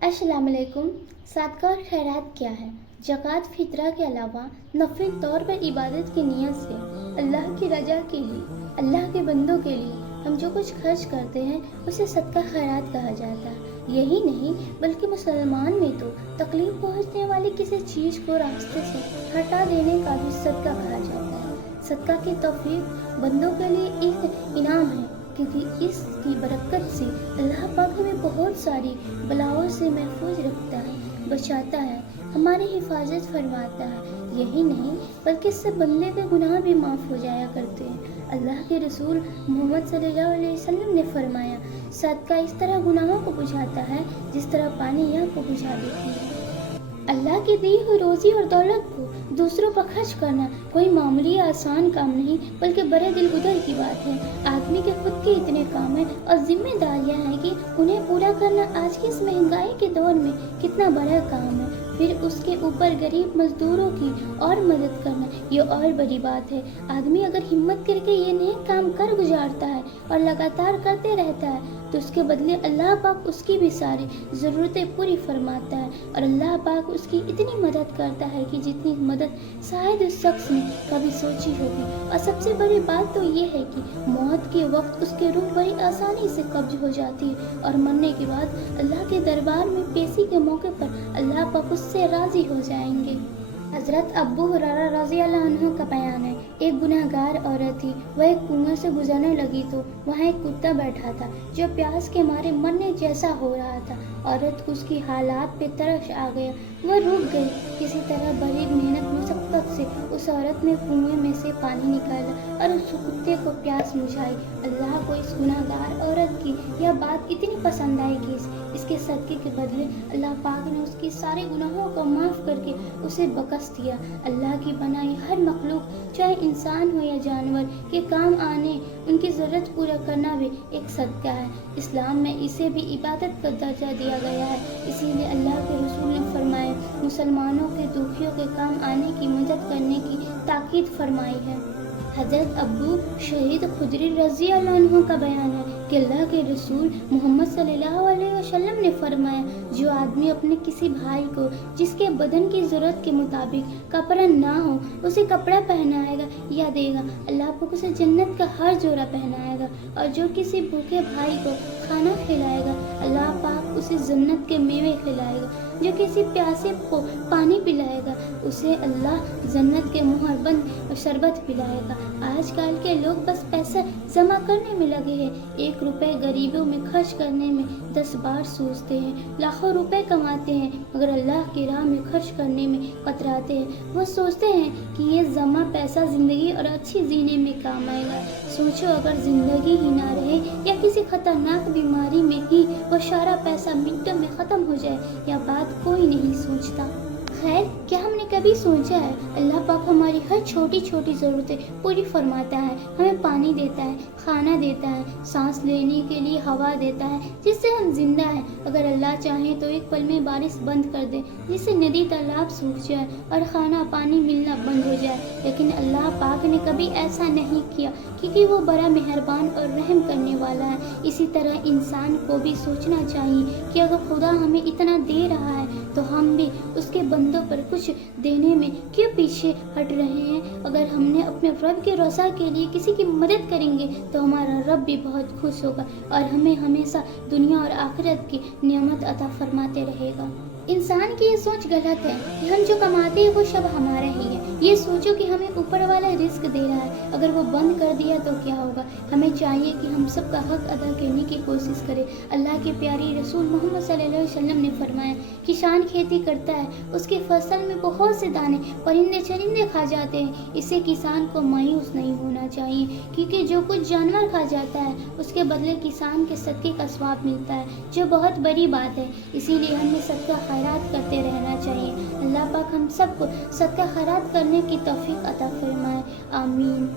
अस्सलाम वालेकुम। सदका और खैरात क्या है? ज़कात फितरा के अलावा नफिल तौर पर इबादत की नीयत से अल्लाह की रजा के लिए, अल्लाह के बंदों के लिए हम जो कुछ खर्च करते हैं उसे सदका खैरात कहा जाता है। यही नहीं बल्कि मुसलमान में तो तकलीफ पहुंचने वाली किसी चीज़ को रास्ते से हटा देने का भी सदका कहा जाता है। सदका की तौफीक बंदों के लिए एक इनाम है, क्योंकि इसकी बरकत से अल्लाह पाक हमें बहुत सारी बलाओं से महफूज रखता है, बचाता है, हमारी हिफाजत फरमाता है। यही नहीं बल्कि इससे बंदे के गुनाह भी माफ़ हो जाया करते हैं। अल्लाह के रसूल मोहम्मद सल्लल्लाहु अलैहि वसल्लम ने फरमाया, सदका इस तरह गुनाहों को बुझाता है जिस तरह पानी आग को बुझा देती है। अल्लाह की दी हुई रोज़ी और दौलत को दूसरों पर खर्च करना कोई मामूली या आसान काम नहीं, बल्कि बड़े दिल उधर की बात है। आदमी के खुद के इतने काम हैं और जिम्मेदारियां हैं कि उन्हें पूरा करना आज की इस महंगाई के दौर में कितना बड़ा काम है। फिर उसके ऊपर गरीब मजदूरों की और मदद करना ये और बड़ी बात है। आदमी अगर हिम्मत करके ये नेक काम कर गुजारता है और लगातार करते रहता है तो उसके बदले अल्लाह पाक उसकी भी सारी ज़रूरतें पूरी फरमाता है, और अल्लाह पाक उसकी इतनी मदद करता है कि जितनी मदद शायद उस शख्स ने कभी सोची होगी। और सबसे बड़ी बात तो ये है कि मौत के वक्त उसकी रूह बड़ी आसानी से कब्ज हो जाती है, और मरने के बाद अल्लाह के दरबार में पेशी के मौके पर अल्लाह पाक उससे राज़ी हो जाएंगे। हज़रत अबू हुरैरा रज़ियल्लाहु अन्हु का बयान है, एक गुनहगार औरत थी। वह एक कुएं से गुजरने लगी तो वहाँ एक कुत्ता बैठा था जो प्यास के मारे मरने जैसा हो रहा था। औरत को उसकी हालात पे तरस आ गया, वह रुक गई। किसी तरह बड़ी मेहनत मुशक्क़त से उस औरत ने कुएं में से पानी निकाला और उस कुत्ते को प्यास बुझाई। अल्लाह को इस गुनहगार औरत की यह बात इतनी पसंद आई कि इसके सदक़े के बदले अल्लाह पाक ने उसकी सारे गुनाहों को माफ़ करके उसे बख्श दिया। अल्लाह की बनाई हर मखलूक, चाहे इंसान हो या जानवर, के काम आने, उनकी ज़रूरत पूरा करना भी एक सदका है। इस्लाम में इसे भी इबादत का दर्जा दिया गया है। इसीलिए अल्लाह के रसूल ने फरमाया, मुसलमानों के दुखियों के काम आने की मदद करने की ताकीद फरमाई है। हज़रत अबू शहीद खुदरी रज़ियल्लाहु अन्हु का बयान है कि अल्लाह के रसूल मोहम्मद सल्लल्लाहु अलैहि वसल्लम ने फरमाया, जो आदमी अपने किसी भाई को जिसके बदन की ज़रूरत के मुताबिक कपड़ा ना हो उसे कपड़ा पहनाएगा या देगा, अल्लाह पाक उसे जन्नत का हर जोड़ा पहनाएगा। और जो किसी भूखे भाई को खाना खिलाएगा, अल्लाह पाक उसे जन्नत के मेवे खिलाएगा। जो किसी प्यासे को पानी पिलाएगा, उसे अल्लाह जन्नत के मुहरबंद शरबत पिलाएगा। आजकल के लोग बस पैसा जमा करने में लगे हैं। 1 रुपए गरीबों में खर्च करने में 10 बार सोचते हैं। लाखों रुपए कमाते हैं मगर अल्लाह की राह में खर्च करने में कतराते हैं। वो सोचते हैं कि ये जमा पैसा ज़िंदगी और अच्छी जीने में काम आएगा। सोचो, अगर ज़िंदगी ही ना रहे या किसी खतरनाक बीमारी में ही वो सारा पैसा मिनटों में ख़त्म हो जाए, या बात कोई नहीं सोचता। खैर, क्या हमने कभी सोचा है अल्लाह पाक हमारी हर छोटी छोटी ज़रूरतें पूरी फरमाता है। हमें पानी देता है, खाना देता है, सांस लेने के लिए हवा देता है जिससे हम जिंदा हैं। अगर अल्लाह चाहे तो एक पल में बारिश बंद कर दे जिससे नदी तालाब सूख जाए और खाना पानी मिलना बंद हो जाए, लेकिन अल्लाह पाक ने कभी ऐसा नहीं किया, क्योंकि वो बड़ा मेहरबान और रहम करने वाला है। इसी तरह इंसान को भी सोचना चाहिए कि अगर खुदा हमें इतना दे रहा है तो हम भी उसके बंदों पर कुछ देने में क्यों पीछे हट रहे हैं। अगर हमने अपने रब के रज़ा के लिए किसी की मदद करेंगे तो हमारा रब भी बहुत खुश होगा और हमें हमेशा दुनिया और आखिरत की नेमत अता फरमाते रहेगा। इंसान की ये सोच गलत है कि हम जो कमाते हैं वो सब हमारा ही है। ये सोचो कि हमें ऊपर वाला रिस्क दे रहा है, अगर वो बंद कर दिया तो क्या होगा। हमें चाहिए कि हम सबका हक अदा करने की कोशिश करें। अल्लाह के प्यारे रसूल मोहम्मद सल्लल्लाहु अलैहि वसल्लम ने फरमाया, किसान खेती करता है, उसकी फसल में बहुत से दाने परिंदे चरिंदे खा जाते हैं। इससे किसान को मायूस नहीं होना चाहिए, क्योंकि जो कुछ जानवर खा जाता है उसके बदले किसान के सदक़े का सवाब मिलता है, जो बहुत बड़ी बात है। इसीलिए हमें सदका खैरात करते रहना चाहिए। अल्लाह पाक हम सबको सदका खैरात करने की तौफीक अता फरमाए। आमीन।